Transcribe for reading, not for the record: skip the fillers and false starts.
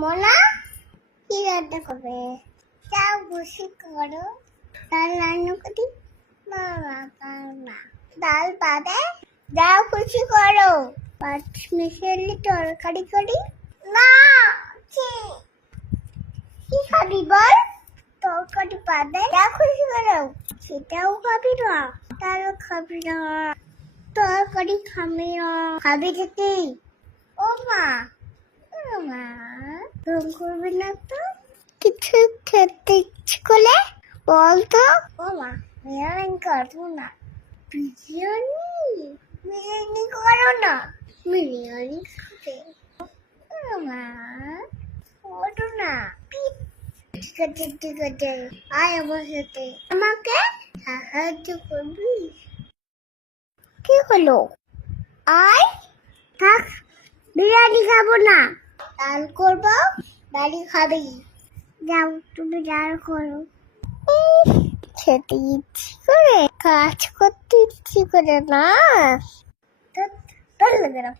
মোনা কি রান্না করবে? যাও বসে করো। ডাল রান্না করি না না ডাল বাদে যাও খুশি করো। পাঁচ মিশালি তরকারি করি না। কি খাবি বল? তরকারি বাদে যা খুশি করো। সেটাও খাবি না? তাহলে খাবি না। তরকারি খাবি না। খাবি কি? ও মা, মা রং করবি না তো? কিছু খেতে ইচ্ছে করলে বল তো। ও মা, বিরিয়ানি করবো না। বিরিয়ানি করো না। বিরিয়ানি খাবে। ও মা, করো না। ঠিক আছে ঠিক আছে, আয় আমার সাথে। আমাকে সাহায্য করবি? কি হলো? আয়। থাক, বিরিয়ানি খাবো না। ডাল করবো, ডালি খাবি। যাও তুমি ডাল করো। খেতে ইচ্ছে করে, কাজ করতে ইচ্ছে করে না। ধুর, ভালো লাগে না।